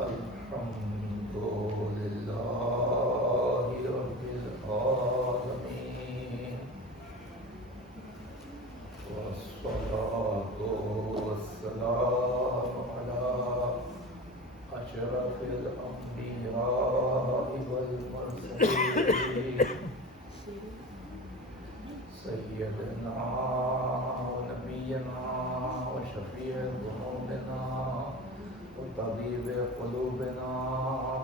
الحمد لله رب العالمين والصلاة والسلام على أشرف الأنبياء والمرسلين سيدنا ونبينا وشفيع ذنوبنا وطبيب قلوبنا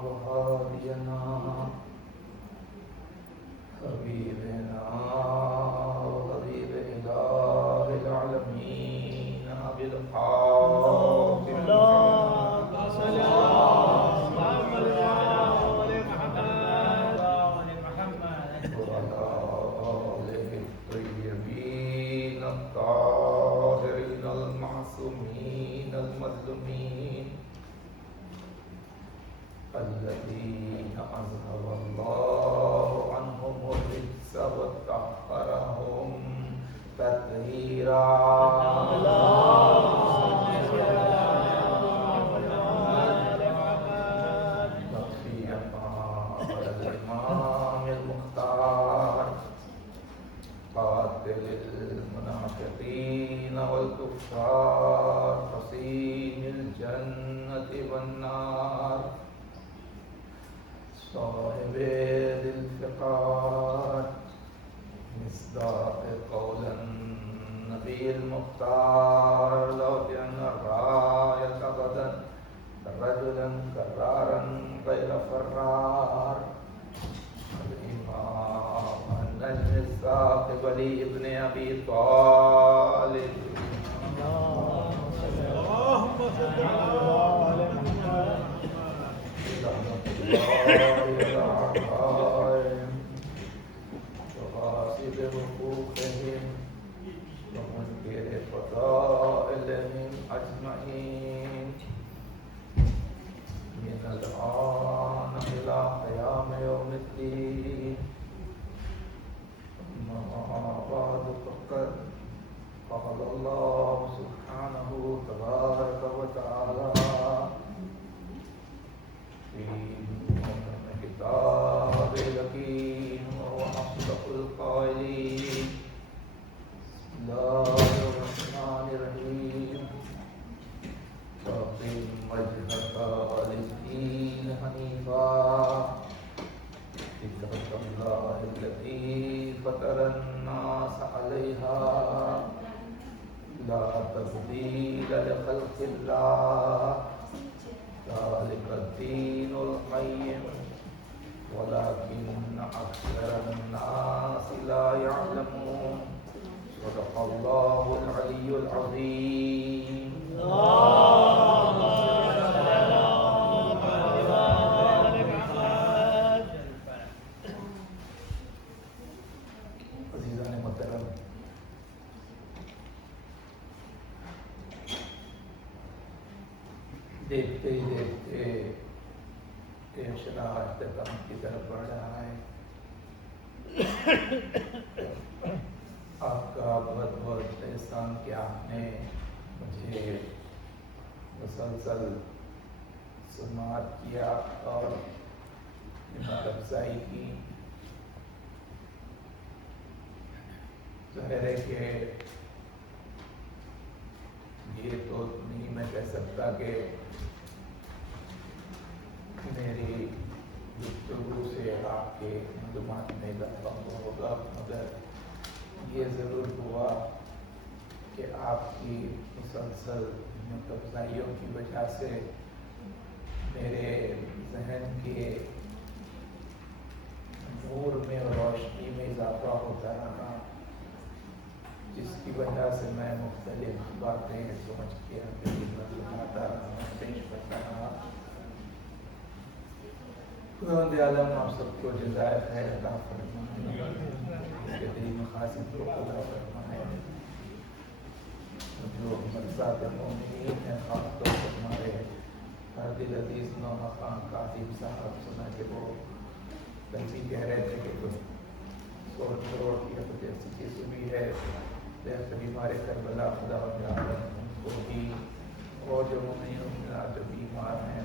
وهادينا حبيبنا وحبيب إله العالمين بالحق الطاهرين المعصومين المظلومين الذين أذهب الله عنهم الرجس وطهرهم تطهيرا الإمام المختار قاتل المنافقين والكفار حصين الجنة والنار صاحب ذي الفقار مصداق قول النبي المختار لو أن الراية غدا رجلا كرارا غير فرار الإمام النجم الثاقب علي ابن أبي طالب اللهم صل على وغاصب حقوقهم ومنكر فضائلهم أجمعين من الآن إلى قيام يوم الدين أما بعد فقد قال الله سبحانه تبارك وتعالى في كتاب الحكيم وهو أصدق القائلين بسم الله الرحمن الرحيم فأقم وجهك للدين حنيفا فطرة الله التي فطر الناس عليها لا تبديل لخلق الله ذلك الدين القيم ولكن أكثر الناس لا يعلمون صدق الله العلي العظيم عزیزان محترم، دیکھتے ہی دیکھتے انشاءاللہ اختتام کی طرف بڑھ رہا ہے۔ آپ کا بہت بہت احسان کہ آپ نے مجھے مسلسل سماعت کیا اور ہمت افزائی کی۔ ظاہر ہے کہ یہ تو نہیں میں کہہ سکتا کہ میری گفتگو سے آپ کے معلومات میں اضافہ ہوگا، مگر یہ ضرور ہوا کہ آپ کی مسلسل افزائیوں کی وجہ سے میرے ذہن کے نور میں اور روشنی میں اضافہ ہوتا رہا، جس کی وجہ سے میں مختلف باتیں سمجھ کے اپنی خدمت اٹھاتا رہا، پیش کرتا رہا۔ خداوند عالم آپ سب کو جزائے خیر عطا فرمائے، اس کے دلی مقاصد کو پورا فرمائے۔ جو مرزات مومنین ہیں، خاص طور پر ہمارے ہر دل عزیز نوحہ خان کاتب صاحب، سنا کہ وہ تنظیم کہہ رہے تھے کہ کچھ 100 کروڑ کی کچھ ایسی چیز ہوئی ہے، ہمارے کربلا خداوند عالم ان کو بھی، اور جو مومنین جو بیمار ہیں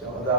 14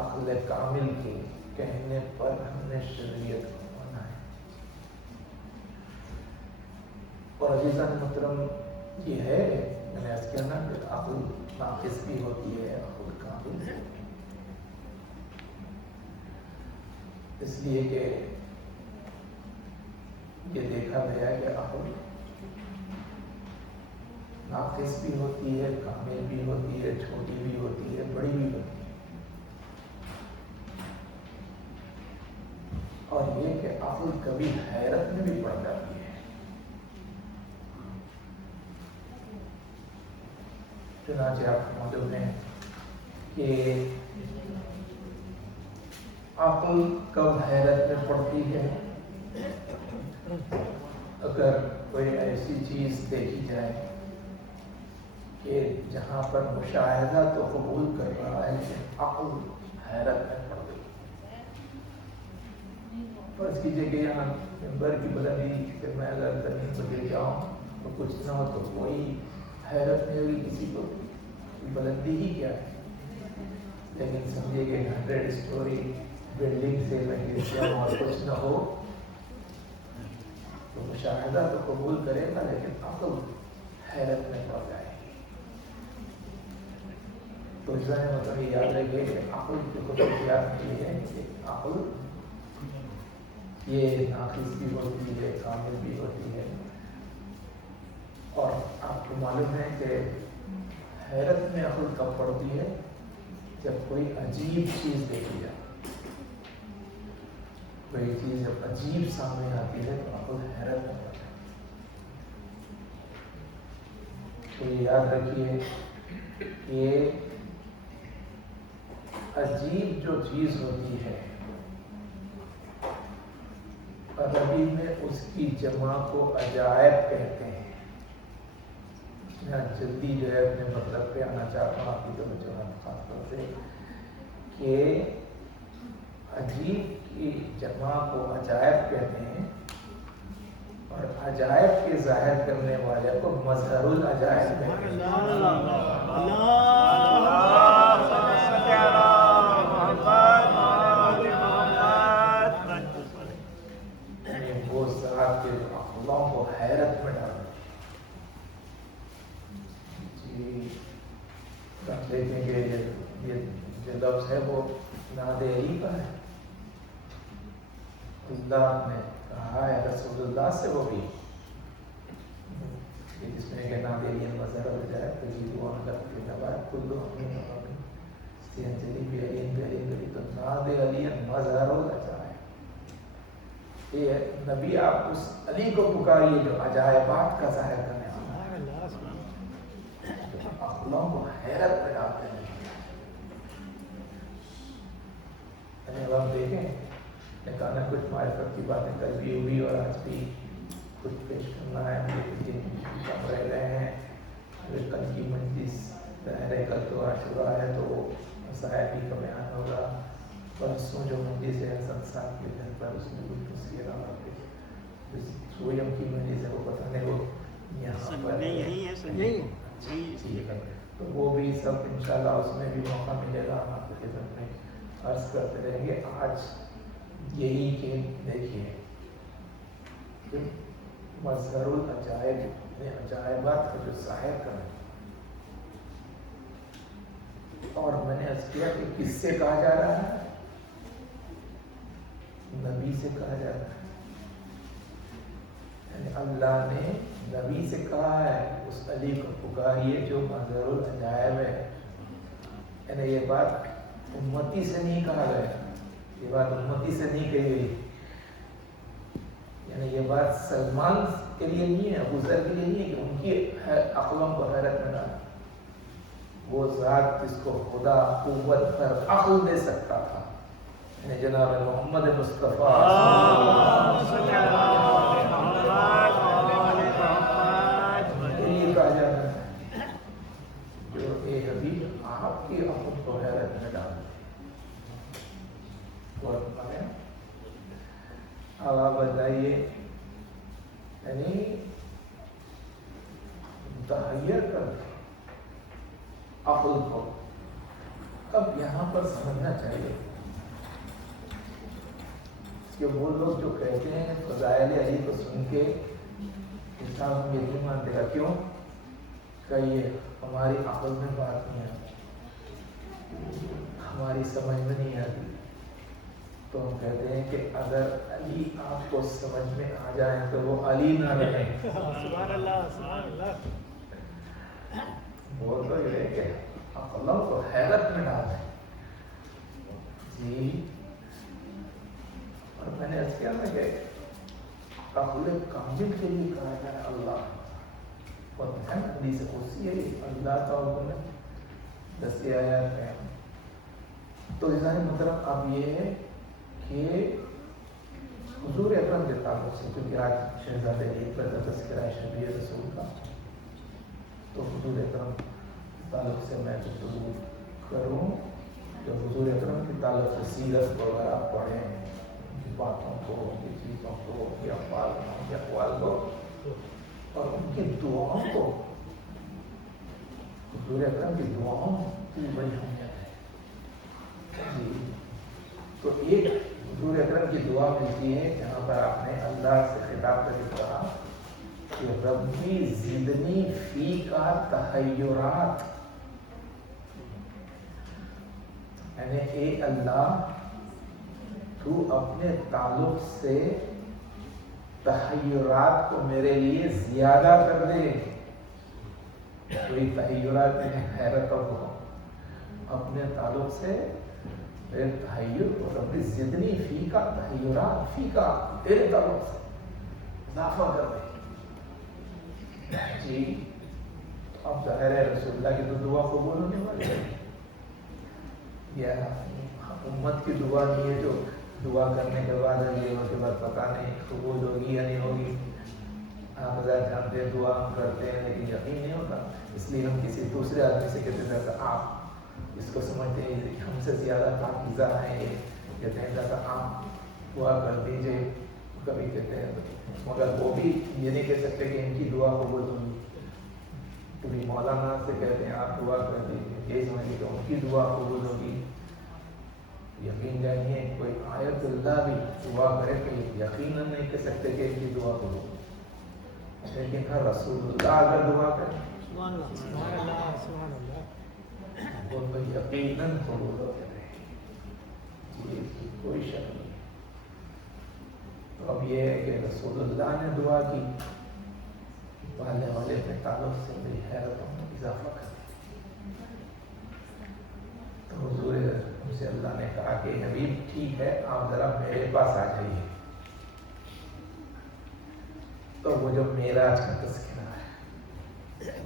عقل کامل کے کہنے پر ہم نے شریعت کو مانا ہے. اور عزیزان محترم یہ ہے، میں نے عرض کیا نا کہ عقل ناقص بھی ہوتی ہے، عقل کامل بھی ہوتی ہے. اس لیے کہ یہ دیکھا گیا ہے کہ عقل ناقص بھی ہوتی ہے، کامل بھی ہوتی ہے، چھوٹی بھی ہوتی ہے، بڑی بھی ہوتی ہے. اور یہ کہ عقل کبھی حیرت میں بھی پڑ جاتی ہے. چنانچہ آپ کو معلوم ہے کہ عقل کب حیرت میں پڑتی ہے؟ اگر کوئی ایسی چیز دیکھی جائے کہ جہاں پر مشاہدہ تو قبول کر رہا ہے لیکن عقل حیرت میں پڑ گئی. فرض کیجیے کہ یہاں ممبر کی بلندی سے میں اگر زمین پر گر جاؤں تو کچھ نہ ہو تو کوئی حیرت نہیں ہوگی کسی کو، بلندی ہی کیا ہے. لیکن سمجھیے کہ 100 اسٹوری بلڈنگ سے میں گر جاؤں اور کچھ نہ ہو تو مشاہدہ تو قبول کرے گا لیکن عقل حیرت میں پڑ جائے گی. تو اس میں مطلب یہ یاد رکھیے کہ عقل کی خصوصیات یہ ہے کہ عقل یہ ناقص بھی ہوتی ہے، کامل بھی ہوتی ہے. اور آپ کو معلوم ہے کہ حیرت میں عقل کب پڑتی ہے؟ جب کوئی عجیب چیز دیکھی جائے. کوئی چیز جب عجیب سامنے آتی ہے تو عقل حیرت میں پڑتا ہے. تو یہ یاد رکھیے کہ عجیب جو چیز ہوتی ہے عربی میں اس کی جمع کو عجائب کہتے ہیں. میں جلدی جو ہے اپنے مطلب پہ آنا چاہتا ہوں آپ کی توجہ خاص طور سے کہ عجیب کی جمع کو عجائب کہتے ہیں اور عجائب کے ظاہر کرنے والے کو مظہر العجائب کہتے ہیں. وہ ذات کے عقلوں کو حیرت میں ڈال دیکھیں گے. یہ جو لفظ ہے وہ ناد علی کا ہے. اللہ نے کہا ہے رسول اللہ سے وہ بھی جس میں کہ ناد علی مظہر ہو جائے تو یہ دعا کرتے ہیں بعد کل ہمیں سین چلی بھی علیم بھی علیم بھی. تو ناد علی مظہر ہو جائے یہ نبی آپ اس علی کو پکاریے جو عجائبات کا ظاہر کرنے والا عقلوں کو حیرت میں ڈالتے ہیں. اب آپ دیکھیں کہنا کچھ معرفت کی باتیں کل بھی ہوئی اور آج بھی کچھ پیش کرنا ہے. مجھے کم رہ گئے ہیں. کل کی مجلس ظاہر کل تو عاشورہ ہے تو مسائل کا بیان ہوگا. پرسوں جو مجلس ہے حسن صاحب کے گھر پر اس میں کچھ تذکرہ ہوگا. سویم کی مجلس ہے وہ پتہ نہیں وہ یہاں پر ہے تو وہ بھی سب انشاءاللہ اس میں بھی موقع ملے گا. ہم آپ کے خدمت میں عرض کرتے رہیں گے. آج یہی کہ دیکھیے مظہر العجائب عجائبات کا جو ظاہر کرنا اور میں نے عرض کیا کہ کس سے کہا جا رہا ہے؟ نبی سے کہا جا رہا ہے. یعنی اللہ نے نبی سے کہا ہے اس علی کو پکاریے جو مظہر العجائب ہے. یعنی یہ بات امتی سے نہیں کہا گیا. یہ بات امتی سے نہیں کہی گئی. یعنی یہ بات سلمان کے لیے نہیں ہے، ابوذر کے لیے نہیں ہے کہ ان کی عقلوں کو حیرت میں ڈالا. وہ ذات جس کو خدا قوت پر عقل دے سکتا تھا یعنی جناب محمد مصطفیٰ یہ کہا جاتا ہے جو اے حبیب آپ کی عقل کو حیرت میں ڈال. اب آپ بتائیے یعنی متحیر کر عقل کو. اب یہاں پر سمجھنا چاہیے کہ وہ لوگ جو کہتے ہیں فضائل علی کو سن کے انسان ہم یہ نہیں مانتے گا، کیوں کہ یہ ہماری عقل میں بات نہیں آتی، ہماری سمجھ میں نہیں آتی. تو ہم کہتے ہیں کہ اگر علی آپ کو سمجھ میں آ جائیں تو وہ علی نہ رہے. سبحان اللہ سبحان اللہ. وہ تو یہ ہے کہ اللہ کو حیرت میں ڈال دیں. جی اور میں نے ایسے کیا نا کہ عقل کامل کے لیے کہا جائے اللہ، اور حدیث قدسی ہے اللہ کا حکم ہے 10 آیات میں. تو عزیزان محترم اب یہ ہے کہ حضور اکرم کے تعلق سے، کیونکہ آج شہزادہ عید پر تذکرہ شبیہ رسول کا، تو حضور اکرم کے تعلق سے میں گفتگو کروں. جو حضور اکرم کے تعلق سے سیرت وغیرہ پڑھیں، باتوں کو، ان کی چیزوں کو، ان کے افعال کو، ان کے اقوال کو اور ان کی دعاؤں کو. حضور اکرم کی دعاؤں کی بڑی اہمیت ہے. جی تو ایک حضور اکرم کی دعا ملتی ہے جہاں پر آپ نے اللہ سے خطاب کر کے کہا کہ ربی زدنی فی کا تحیرات، یعنی اے اللہ تو اپنے تعلق سے تحیرات کو میرے لیے زیادہ کر دے. کوئی تحیرات میں حیرت اور اپنے تعلق سے میرے تحیر کو ربی زدنی فی کا تحیرات، فی کا تیرے تعلق سے اضافہ کر دے. جی اب ظاہر ہے رسول اللہ کی تو دعا قبول ہونے والی ہے، یا امت کی دعا نہیں ہے جو دعا کرنے کے بعد اگلے کے بعد پتہ نہیں قبول ہوگی یا نہیں ہوگی. آپ حضرات جانتے ہیں دعا ہم کرتے ہیں لیکن یقین نہیں ہوتا، اس لیے ہم کسی دوسرے آدمی سے کہتے ہیں کہ آپ اس کو سمجھتے ہیں ہم سے زیادہ پاکیزہ ہیں، یہ کہتے ہیں کہ آپ دعا کر دیجیے. کبھی کہتے ہیں مگر وہ بھی یہ نہیں کہہ سکتے کہ ان کی دعا قبول ہوگی. کبھی مولانا سے کہتے ہیں آپ دعا کر دیجیے، یہ سمجھیے کہ ان کی دعا قبول ہوگی. یقین جانیے کوئی آیت اللہ بھی دعا کرے تو یقیناً نہیں کہہ سکتے کہ ان کی دعا قبول ہوگی، لیکن ہر رسول اللہ اگر دعا کرے وہ تو یقیناً قبول ہو جائے. کوئی شک نہیں. تو اب یہ ہے کہ رسول اللہ نے دعا کی، پہلے والے کے تعلق سے میری حیرتوں میں اضافہ کر دیا. تو حضور سے اللہ نے کہا کہ حبیب ٹھیک ہے آپ ذرا میرے پاس آ جائیے. تو وہ جو معراج کا تذکرہ ہے،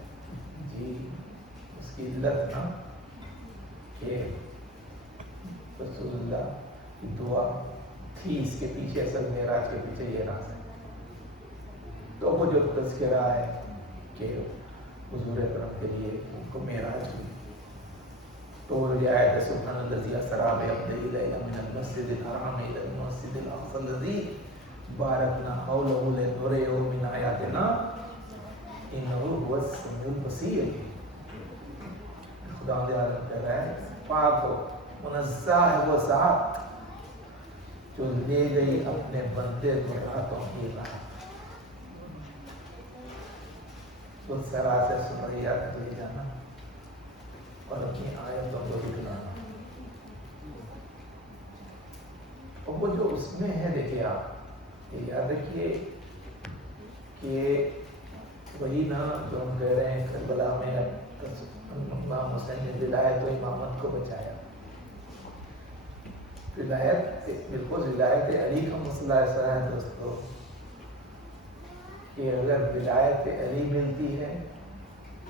جی اس کی علت نا کہ رسول اللہ کی دعا تھی، اس کے پیچھے اصل معراج کے پیچھے یہ راز ہے. تو وہ جو تذکرہ ہے کہ حضور اکرم کے لیے ان کو معراج ہوئی، تو یہ آیت سبحان الذی اسری بعبدہ لیلا من المسجد الحرام الی المسجد الاقصی الذی بارکنا حولہ لنریہ من آیاتنا انہ هو السمیع البصیر. خدا عالم کہہ رہا ہے پاک ہو، منزہ ہے وہ ذات جو لے گئی اپنے بندے کو راتوں کی رات، تو سرا سے سمریات لے جانا اور اپنی آیتوں کو دکھلانا. اور وہ جو اس میں ہے دیکھیے آپ یاد رکھیے کہ وہی نا جو ہم کہہ رہے ہیں کربلا میں امام حسین نے ولایت و امامت کو بچایا. ولایت بالکل ولایت علی کا مسئلہ ایسا ہے دوستو کہ اگر ولایت علی ملتی ہے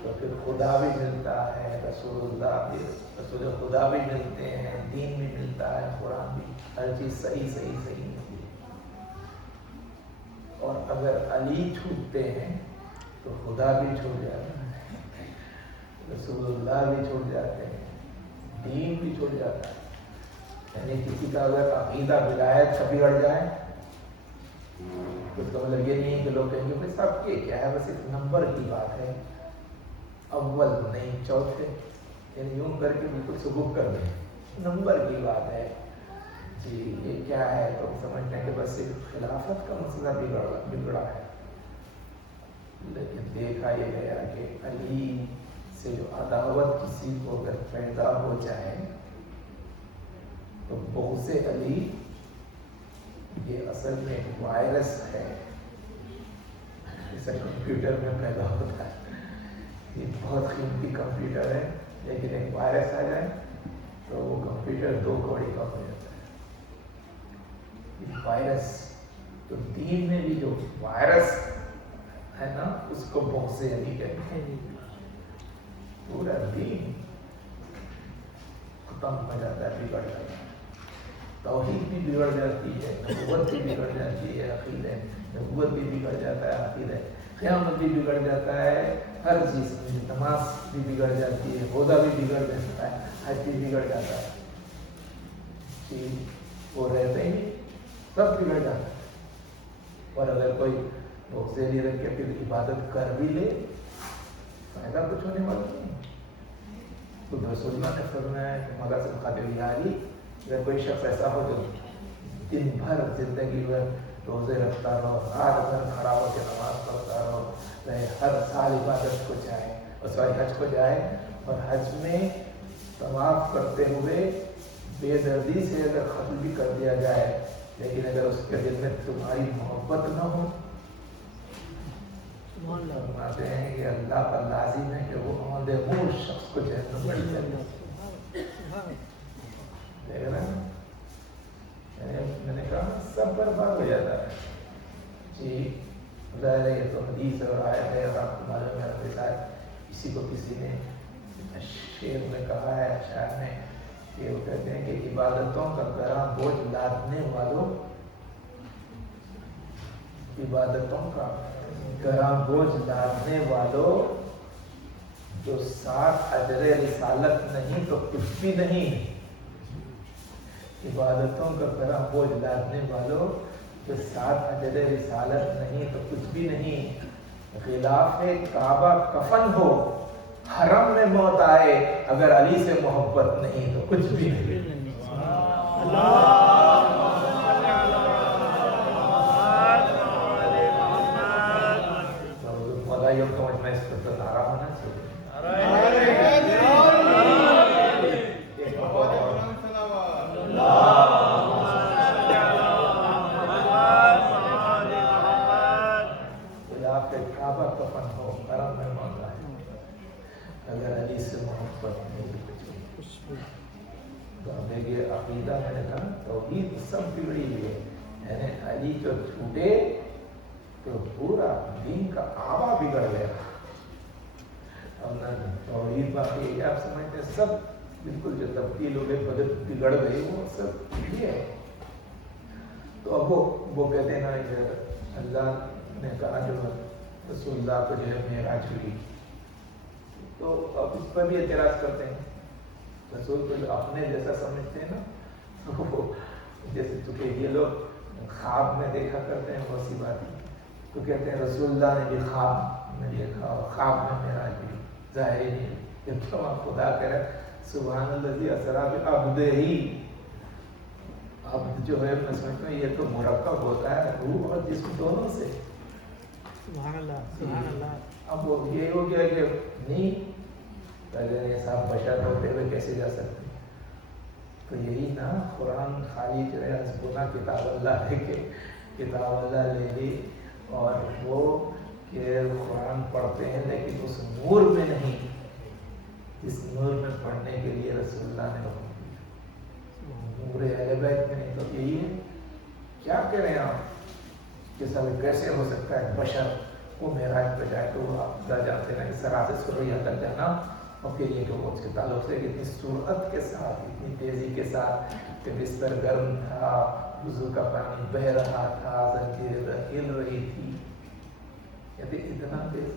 تو پھر خدا بھی ملتا ہے، رسول اللہ بھی، رسول خدا بھی ملتے ہیں، دین بھی ملتا ہے، قرآن بھی، ہر چیز صحیح ملتی ہے. اور اگر علی چھوٹتے ہیں تو خدا بھی چھوٹ جاتا ہے، رسول اللہ بھی چھوٹ جاتے ہیں، دین بھی چھوٹ جاتا ہے. یعنی کسی کا اگر عقیدہ ولایت کا بگڑ جائے تو اس کا مطلب یہ نہیں ہے کہ لوگ کہیں گے بھائی سب کے کیا ہے، بس ایک نمبر کی بات ہے، اول نہیں چوتھے، یعنی یوں کر کے بالکل ثبوت کر دیں نمبر کی بات ہے جی. یہ کیا ہے تو سمجھتے ہیں کہ بس ایک خلافت کا مسئلہ بگڑا ہے، لیکن دیکھا یہ گیا کہ علی سے جو عداوت کسی کو اگر پیدا ہو جائے تو بغض علی یہ اصل میں ایک وائرس ہے، جیسے کمپیوٹر میں پیدا ہوتا ہے. یہ بہت قیمتی کمپیوٹر ہے، لیکن ایک وائرس آ جائے تو وہ کمپیوٹر 2 کوڑی کا ہو جاتا ہے. یہ وائرس تو دین میں بھی جو وائرس ہے نا اس کو بغض علی کہتے ہیں. پورا دین ختم ہو جاتا ہے، بگڑ جاتا ہے. توحید بھی بگڑ جاتی ہے، نبوت بھی بگڑ جاتی ہے، عقیدہ نبوت بھی بگڑ جاتا ہے، عقیدہ قیامت بھی بگڑ جاتا ہے. ہر چیز نماز بھی بگڑ جاتی ہے، روزہ بھی بگڑ جاتا ہے، حج بھی بگڑ جاتا ہے. کہ وہ رہتے ہی سب بگڑ جاتا ہے. اور اگر کوئی بغض علی رکھ کے پھر عبادت کر بھی لے فائدہ کچھ ہونے والا نہیں. تو رسول اللہ نے فرمایا ہے کہ مولا سے مخاطب علی اگر کوئی شخص ایسا ہو جو دن بھر زندگی بھر روزے رکھتا رہو، رات بھر کھڑا ہو کے نماز پڑھتا رہو، ہر سال عبادت کو جائے اور حج کو جائے، اور حج میں طواف کرتے ہوئے بے دردی سے اگر ختم بھی کر دیا جائے، لیکن اگر اس کے دل میں تمہاری محبت نہ ہو، فرماتے ہیں کہ اللہ پر لازم ہے کہ وہ عہدے مور شخص کو جہنم میں ڈالے. دیکھ رہے ہیں میں نے کہا سب برباد ہو جاتا ہے جی. ظاہر ہے یہ تو حدیث اور آیت ہے، اور آپ کو معلوم ہے میرے ساتھ اسی کو کسی نے شعر میں کہا ہے، شاعر نے، کہ وہ کہتے ہیں کہ عبادتوں کا گراں بوجھ لادنے والوں، عبادتوں کا گراں بوجھ لادنے والوں، جو ساتھ اجر رسالت نہیں تو کچھ بھی نہیں. عبادتوں کا گراں بوجھ لادنے والوں، جو ساتھ اجر رسالت نہیں تو کچھ بھی نہیں. غلاف کعبہ کفن ہو، حرم میں موت آئے، اگر علی سے محبت نہیں تو کچھ بھی نہیں. مدائیوں کا مجمع اس پر نعرہ ہونا چاہیے. کعبہ کفن ہو، حرم میں موت آئے، اگر علی سے محبت نہیں تو کچھ بھی. تو دیکھیے عقیدہ میں نے کہا توحید سب بگڑی ہوئی ہے، یعنی علی جو چھوٹے تو پورا دین کا آبا بگڑ گیا. اب توحید باقی آپ سمجھتے ہیں سب بالکل جو تبدیل ہو گئے، بگڑ گئی، وہ سب یہ ہے. تو اب وہ کہتے ہیں نا اللہ نے کہا جو رسول اللہ کو جو ہے معراج ہوئی، تو اب اس پر بھی اعتراض کرتے ہیں. رسول کو اپنے جیسا سمجھتے ہیں نا، وہ جیسے چونکہ یہ لوگ خواب میں دیکھا کرتے ہیں بہت سی باتیں، تو کہتے ہیں رسول اللہ نے بھی خواب میں دیکھا اور خواب میں معراج ہوئی. ظاہر نہیں کہ خدا کرے سبحان اللہ اسریٰ بعبدہ. عبد جو ہے میں سمجھتا ہوں یہ تو مرکب ہوتا ہے روح اور جسم دونوں سے. سبحان اللہ سبحان اللہ. اب وہ یہ ہو گیا کہ نہیں پہلے یہ صاحب بشر ہوتے ہوئے کیسے جا سکتے. تو یہی نا قرآن خالی جو ہے حسبنا کتاب اللہ ہے کہ کتاب اللہ لے لی، اور وہ کہ قرآن پڑھتے ہیں لیکن اس نور میں نہیں، اس نور میں پڑھنے کے لیے رسول اللہ نے حکم دیا، نور اہل بیت میں نہیں. تو یہی ہے کیا کریں آپ کہ سب کیسے ہو سکتا ہے بشر وہ معراج پہ جائے. تو وہ آپ جانتے ہیں اس طرح سے سریا تک جانا، اور پھر یہ کہ وہ اس کے تعلق سے اتنی سرعت کے ساتھ، اتنی تیزی کے ساتھ کہ بستر گرم تھا، وضو کا پانی بہہ رہا تھا، زنجیر ہل رہی تھی، یعنی اتنا تیز.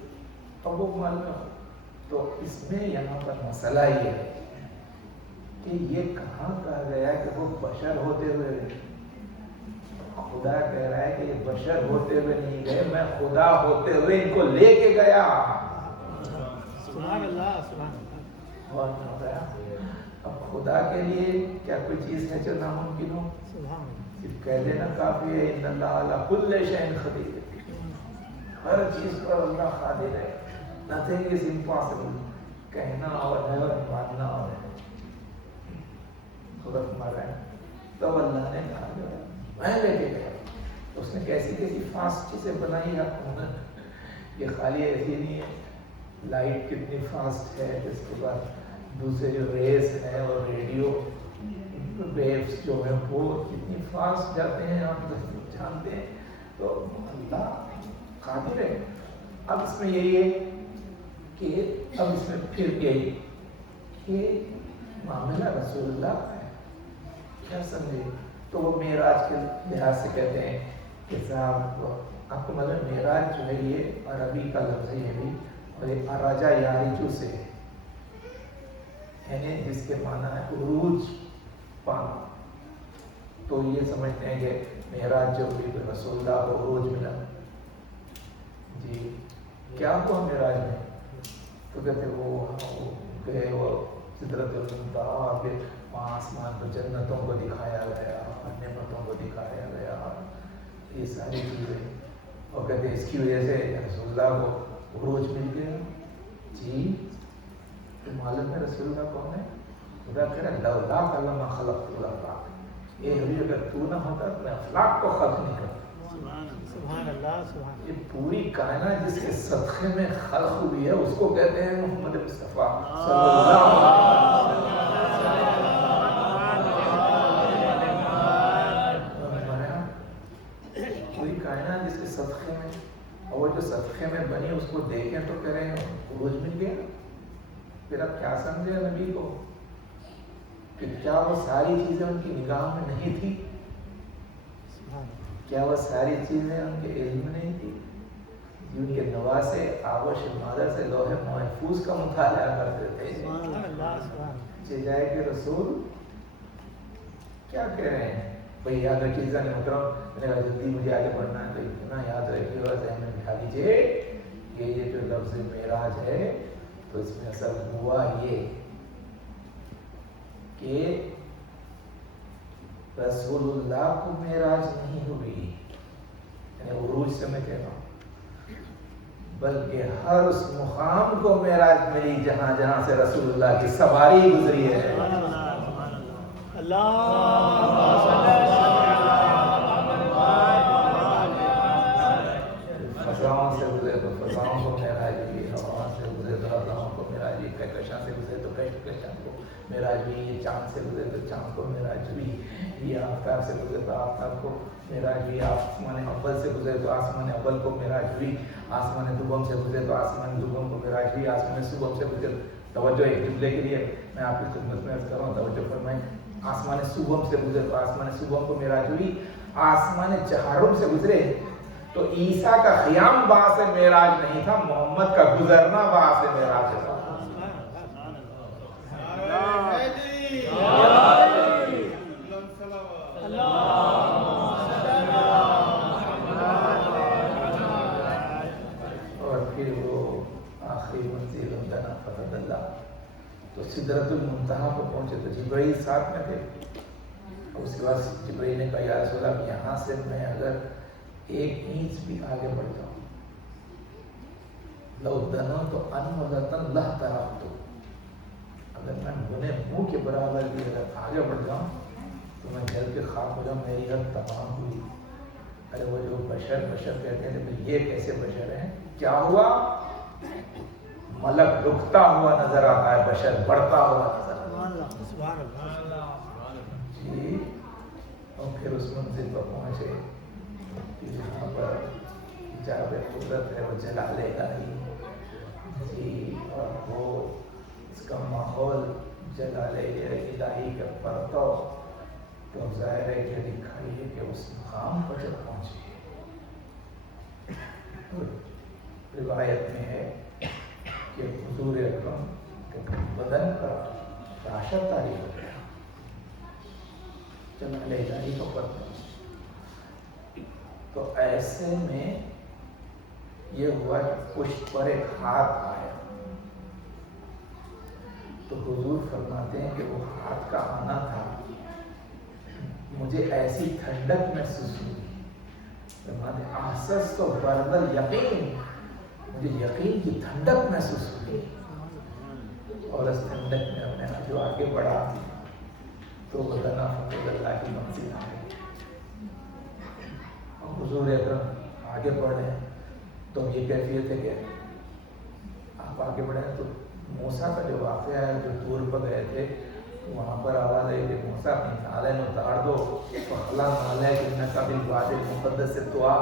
اب وہ معلوم. تو اس میں یہاں پر مسئلہ یہ ہے کہ یہ کہاں کہا گیا کہ وہ بشر ہوتے ہوئے گئے. خدا کہہ رہا ہے کہ یہ بشر ہوتے ہوئے نہیں گئے، میں خدا ہوتے ہوئے ان کو لے کے گیا. سبحان اللہ سبحان اللہ. اور اب خدا کے لیے کیا کوئی چیز ہے جو ناممکن ہو؟ سبحان اللہ. صرف کہہ دینا کافی ہے ان اللہ علی کل شیء قدیر. ہر چیز پر اللہ قادر ہے. Nothing is impossible. کہنا اور ہے اور ماننا اور ہے. خدا ہمارا ہے. تو اللہ نے کہا جو ہے میں لے کے گیا. اس نے کیسی کیسی فاسٹ چیزیں بنائی ہے. یہ خالی ایسی نہیں ہے. لائٹ کتنی فاسٹ ہے. اس کے بعد دوسرے جو ریز ہیں اور ریڈیو ویوز جو ہیں وہ کتنی فاسٹ جاتے ہیں ہم جانتے ہیں. تو اللہ قادر ہے. اب اس میں یہی ہے کہ اب اس میں پھر یہی کہ معاملہ رسول اللہ کا ہے. کیا سمجھے؟ تو وہ معراج کے لحاظ سے کہتے ہیں کہ صاحب آپ کو معلوم معراج جو ہے یہ عربی کا لفظ ہے. یہ بھی اور یہ اراجا یارجو سے ہے یعنی جس کے معنی ہے عروج پانا. تو یہ سمجھتے ہیں کہ معراج جو بھی رسول اللہ کو عروج ملا. جی کیا ہوا معراج میں؟ تو کہتے وہ گئے وہ سدرۃ المنتہا. پھر وہاں آسمان کو جنتوں کو دکھایا گیا اور نعمتوں کو دکھایا گیا. یہ ساری چیزیں اور کہتے اس کی وجہ سے رسول اللہ کو عروج مل گیا. جی تو معلوم ہے رسول اللہ کون ہے؟ خدا کہہ رہا ہے لولا کلمہ خلقت الافلاق. یہ ابھی اگر تو نہ ہوتا تو میں افلاق کو خلق نہیں کرتا. سبحان اللہ. سبحان اللہ. یہ پوری کائنات جس کے صدقے میں خلق ہوئی ہے اس کو کہتے ہیں محمد مصطفیٰ صلی اللہ علیہ وسلم. پوری کائنات جس کے صدقے میں اور وہ جو صدقے میں بنی اس کو دیکھیں تو کہہ رہے ہیں عروج مل گیا. پھر اب کیا سمجھے نبی کو کہ کیا وہ ساری چیزیں ان کی نگاہ میں نہیں تھی؟ کیا وہ ساری چیزیں ان کے علم میں نہیں تھی؟ ان کے نواسے آغوش مادر سے لوح محفوظ کا مطالعہ کرتے تھے. جائے کہ رسول کیا کہہ رہے ہیں بھئی یاد رکھیے عزیزان محترم. میں نے کہا جلدی مجھے آگے بڑھنا ہے تو اتنا یاد رکھیے اور ذہن میں بٹھا لیجیے کہ یہ جو لفظ معراج ہے تو اس میں اصل ہوا یہ کہ رسول اللہ کو معراج نہیں ہوئی یعنی عروج سے میں کہہ رہا ہوں بلکہ ہر اس مقام کو معراج ملی جہاں جہاں سے رسول اللہ کی سواری گزری ہے. فضاؤں سے گزرے تو فضاؤں کو معراج ہوئی. ہواؤں سے گزرے تو ہواؤں کو معراج ہوئی. کہکشاں سے گزرے تو کہکشاں کو معراج ہوئی. چاند سے گزرے تو چاند کو معراج ہوئی. یہ آفتاب سے گزرے تو آفتاب کو معراج ہوئی. آسمان اول سے گزرے تو آسمان اول کو معراج ہوئی. آسمان دوم سے گزرے تو آسمان دوم کو معراج ہوئی. آسمان صبح سے گزرے توجہ ایک قبلے کے لیے میں آپ کی خدمت میں عرض کر رہا ہوں توجہ فرمائیں. آسمان صبح سے گزرے تو آسمان صبح کو معراج ہوئی. آسمان چہارم سے گزرے تو عیسیٰ کا قیام باعث معراج نہیں تھا محمد کا گزرنا باعث معراج تھا. اور پھر وہ آخری منزل جنا فتح اللہ تو سدرۃ المنتہا کو پہنچے تو جبرائیل ساتھ میں تھے. اس کے بعد جبرائیل نے کہا یا رسول اللہ یہاں سے میں اگر ایک انچ بھی آگے بڑھ جاؤں لو دنوں تو انمدتن لہ ترابتو اگر میں بنے منہ کے برابر بھی اگر آگے بڑھ جاؤں تو میں جل کے خاک ہو جاؤں. میری حد تمام ہوئی. ارے وہ جو بشر کہتے ہیں لیکن یہ کیسے بشر ہیں؟ کیا ہوا؟ ملک رکتا ہوا نظر آتا ہے بشر بڑھتا ہوا نظر آتا ہے. جی اور پھر اس منزل پر پہنچے جہاں پر جاب قدرت ہے وہ جلال الہی. جی اور وہ اس کا ماحول جلال الہی کا پرتو تو ظاہر ہے کہ دکھائی ہے کہ اس مقام پر جب پہنچے. روایت میں ہے کہ حضور اکرم کے بدن کا راشد طاری ہو گیا جلال الہی کو پرتو. تو ایسے میں یہ ہوا کہ پشت پر ایک ہاتھ آیا تو حضور فرماتے ہیں کہ وہ ہاتھ کا آنا تھا، مجھے ایسی ٹھنڈک محسوس ہوئی، فرماتے ہیں احسس تو بردل یقین، مجھے یقین کی ٹھنڈک محسوس ہوئی، اور اس ٹھنڈک میں میں جو آگے بڑھا تو وہ لنا فضل اللہ کی منزل آ گئی۔ اور حضور اکرم آگے بڑھے تو یہ کیفیت ہے کہ آپ آگے بڑھے تو موسیٰ کا جو واقعہ ہے، جو طور پر گئے تھے وہاں پر آواز آئی کہ موسیٰ اپنی نالین اتار دو، فخلا نالین انکا بالوادی المقدس طویٰ،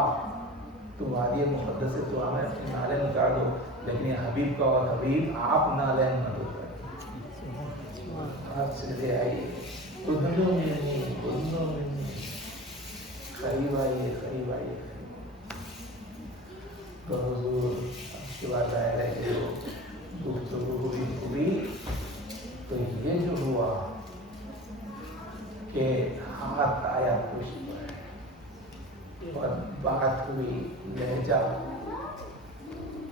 تو وادی مقدس طویٰ میں اپنی نالین اتار دو، لیکن حبیب کا اور حبیب آپ نالین مت اتار، آپ چلے آئیے، ادنو منی قریب آئیے، قریب آئیے۔ تو حضور اس کے بعد ظاہر ہے کہ گفتگو ہوئی تو یہ جو ہوا کہ ہاتھ آیا پشت پر اور بات ہوئی لہجہ،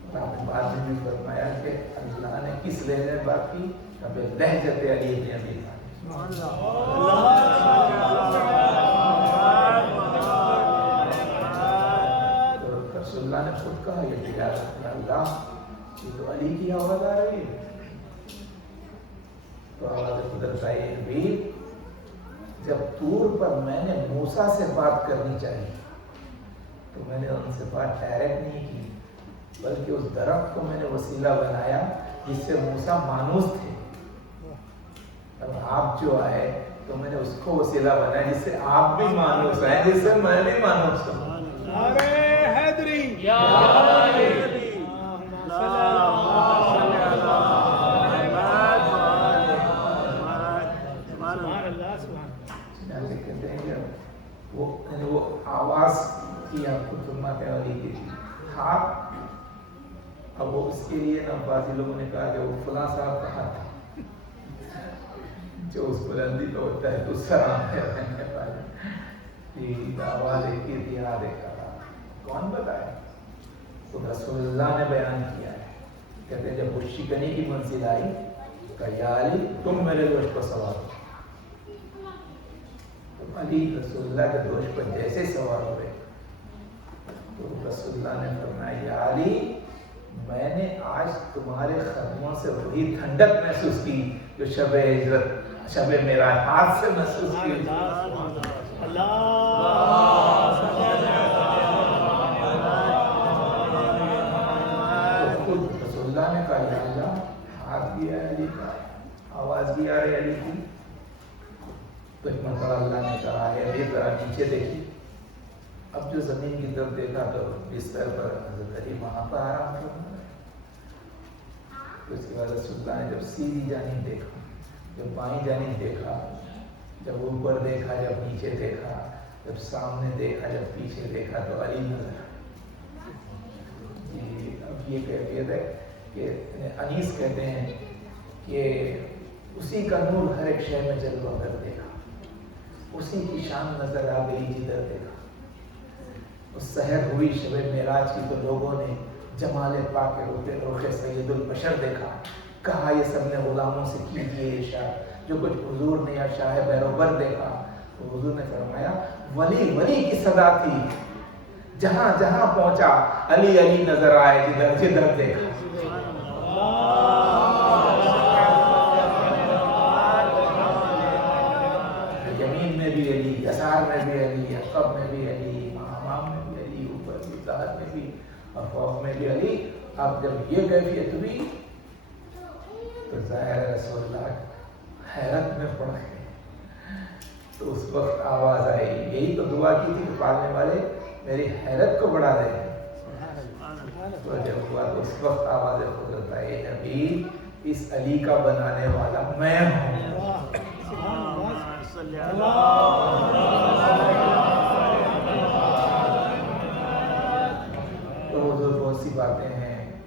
اور آپ نے بعد میں بھی فرمایا کہ اللہ نے کس لہجے میں بات کی؟ اب لہجت علی بن ابی طالب۔ تو رسول اللہ نے خود کہا یہ کہ یا اللہ یہ تو علی کی آواز آ رہی ہے، تو آواز قدرت آئی حبیب جب طور پر میں نے موسیٰ سے بات کرنی چاہیے تو میں نے ان سے بات ڈائریکٹ نہیں کی، بلکہ اس درخت کو میں نے وسیلہ بنایا جس سے موسیٰ مانوس تھے، اب آپ جو آئے تو میں نے اس کو وسیلہ بنایا جس سے آپ بھی مانوس ہیں، جس سے میں بھی مانوس ہوں۔ وہ آواز کی آپ کو فرماتے والی کی ہاتھ، اب وہ اس کے لیے نا بعض لوگوں نے کہا کہ وہ فلاں صاحب کا ہاتھ ہے جو اس بلندی پہ ہوتا ہے تو سلام ہے رہنے والے، آواز ایک ہی تھی، ہاتھ ایک کا، کون بتائے؟ خود رسول اللہ نے بیان کیا ہے، کہتے ہیں جب وہ شکنی کی منزل آئی کہ یا علی تم میرے دوست پر سوار ہو، علی رسول اللہ کے دوش پر جیسے سوار ہوئے تو رسول اللہ نے فرمایا یا علی میں نے آج تمہارے قدموں سے وہی ٹھنڈک محسوس کی جو شب ہجرت، شب معراج ہاتھ سے محسوس کی۔ تو خود رسول اللہ نے کہا یا اللہ ہاتھ بھی ہے علی کا، آواز بھی آ رہی علی کی، تو ایک مرتبہ اللہ نے کہا ہے ابھی ذرا نیچے دیکھی، اب جو زمین کی طرف دیکھا تو بستر پر حضرت علی وہاں پر آرام کر رہا ہے، تو اس کے بعد رسول اللہ نے جب سیدھی جانب دیکھا، جب بائیں جانب دیکھا، جب اوپر دیکھا، جب نیچے دیکھا، جب سامنے دیکھا، جب پیچھے دیکھا تو علی نظر جی۔ اب یہ کیفیت ہے کہ انیس کہتے ہیں کہ اسی کا نور ہر ایک شے میں جلوہ کر دیکھا، اسی کی شان نظر آ گئی جدھر دیکھا۔ اس سحر ہوئی شب معراج کی تو لوگوں نے جمال پاک رخ سید البشر دیکھا، کہا یہ سب نے غلاموں سے کیجیے ارشاد، جو کچھ حضور نے یا شاہ بیروبر دیکھا تو حضور نے فرمایا ولی ولی کی صدا تھی، جہاں جہاں پہنچا علی علی نظر آئے جدھر جدھر دیکھا۔ یمین میں بھی علی، یسار میں بھی علی، عقب میں بھی علی، امام میں بھی علی، اوپر بھی ذات میں بھی اور فوق میں بھی علی۔ اب جب یہ کیفیت ہوئی تو ظاہر رسول اللہ حیرت میں پڑ گئے، تو اس وقت آواز آئی، یہی تو دعا کی تھی کہ پالنے والے میری حیرت کو بڑھا دے، تو جب ہوا تو اس وقت آواز قدرت آئی نبی اس علی کا بنانے والا میں ہوں۔ تو حضور بہت سی باتیں ہیں،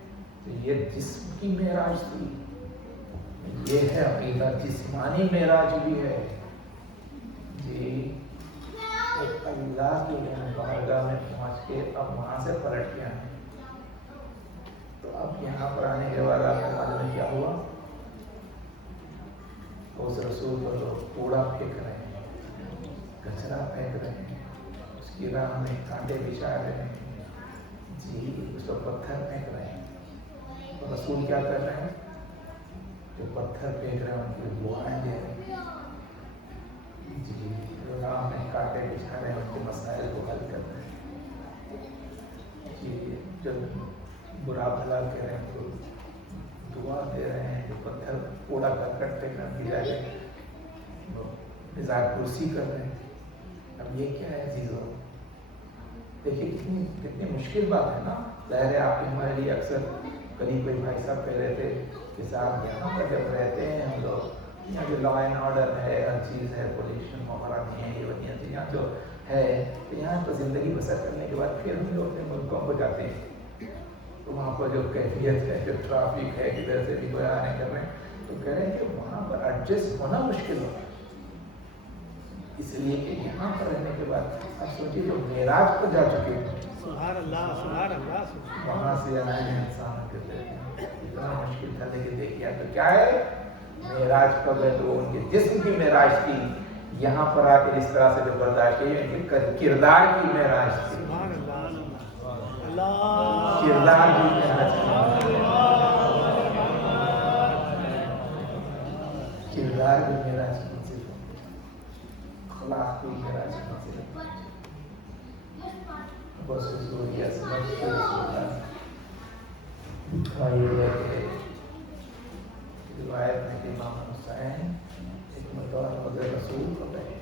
تو یہ جسم کی معراج تھی، یہ ہے عقیدہ جسمانی معراج بھی ہے جی۔ اللہ کی بارگاہ میں پہنچ کے اب وہاں سے پلٹ کے آئے، تو اب یہاں پر آنے کے بعد آپ کے معلوم کیا ہوا اس رسول پر لوگ کوڑا پھینک رہے ہیں، کچرا پھینک رہے ہیں، اس کی راہ میں کانٹے بچھا رہے ہیں، جی اس پر پتھر پھینک رہے ہیں. اور رسول کیا کر رہے ہیں؟ جو پتھر پھینک رہے ہیں ان کی دعائیں دے رہے ہیں. جی جو راہ میں کانٹے بچھا رہے ہیں ان کے مسائل کو حل کر رہے ہیں. جی جو برا بھلا کہہ رہے ہیں تو دعا دے رہے ہیں. جو پتھر کوڑا کرکٹ پھینک رہے ہیں جائے نظار کرسی کر رہے ہیں. اب یہ کیا ہے عزیزو؟ دیکھیے کتنی مشکل بات ہے نا. ظاہر ہے آپ کے ہمارے لیے اکثر قریب کوئی بھائی صاحب کہہ رہے تھے کہ صاحب یہاں پر جب رہتے ہیں ہم لوگ، یہاں جو لا اینڈ آرڈر ہے، ہر چیز ہے، پولیشن وغیرہ نہیں ہے، یہ وغیرہ یہاں جو ہے، تو یہاں پر زندگی بسر کرنے کے بعد پھر ہم لوگ اپنے ملکوں کو جاتے ہیں تو وہاں پر جو کیفیت ہے، جو ٹرافک ہے، کدھر سے بھی کوئی آنے کر رہے ہیں، تو کہہ رہے ہیں کہ وہاں پر ایڈجسٹ ہونا مشکل ہوتا ہے. اس لیے کہ یہاں پر رہنے کے بعد اب سوچیے جو معراج پر جا چکے ہیں، سبحان اللہ سبحان اللہ سبحان وہاں سے آئے ہیں انسان کہتے ہیں اتنا مشکل تھا، لیکن دیکھیے تو کیا ہے معراج کب ہے؟ تو ان کے جسم کی معراج تھی. یہاں پر آ کے اس طرح سے جو برداشت کی ان کے کردار کی معراج تھی. سبحان اللہ اللہ کردار کی معراج تھی. کردار کی معراج کی منزل، اخلاق کی معراج کی منزل. بس حضور یہ سمجھ کے رسول اللہ یہ ہے کہ روایت میں کہ امام حسین ایک مرتبہ بغیر رسول کو گئے،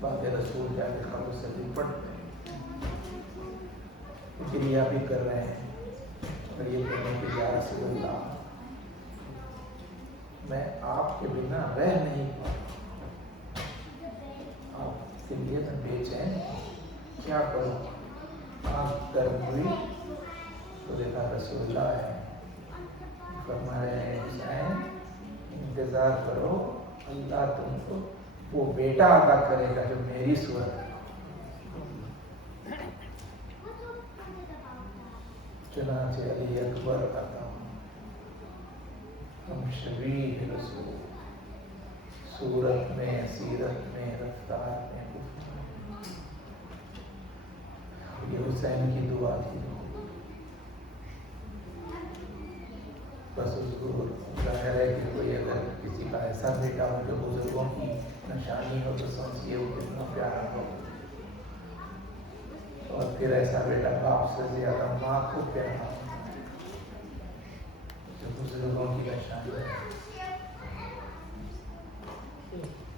بعد رسول جا کے خبر سے بھی پڑھتے ہیں، کریا بھی کر رہے ہیں اور یہ کہنے کہ یا رسول اللہ میں آپ کے بنا رہ نہیں پاتا، آپ کے لیے میں بے چین، کیا کروں؟ آپ گرم ہوئی تو دیکھا رسول اللہ ہے، فرما رہے ہیں حسین انتظار کرو، اللہ تم کو وہ بیٹا عطا کرے گا جو میری صورت ہے. چنانچہ علی اکبر عطا ہم شبیہ رسول، صورت میں، سیرت میں، رفتار میں. یہ حسین کی دعا تھی. بس حضور ظاہر ہے کہ کوئی اگر کسی کا ایسا بیٹا ہو جو بزرگوں کی نشانی ہو تو سمجھیے وہ کتنا پیارا ہو. اور پھر ایسا بیٹا باپ سے زیادہ ماں کو پیارا ہو جو بزرگوں کی نشانی ہے.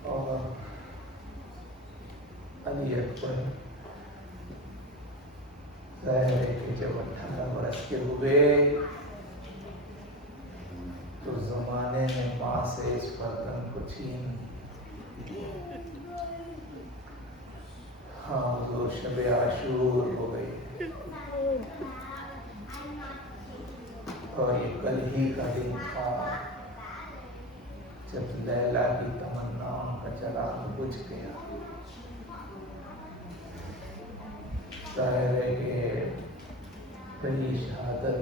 اور علی اکبر ظاہر ہے کہ جب 18 برس کے ہوئے تو زمانے نے ماں سے اس برتن کو چھین. ہاں حضور شب عاشور ہو گئی اور یہ کل ہی کا دن تھا جب لیلا کی تمناؤں کا چراغ بجھ گیا. ظاہر ہے کہ بڑی شہادت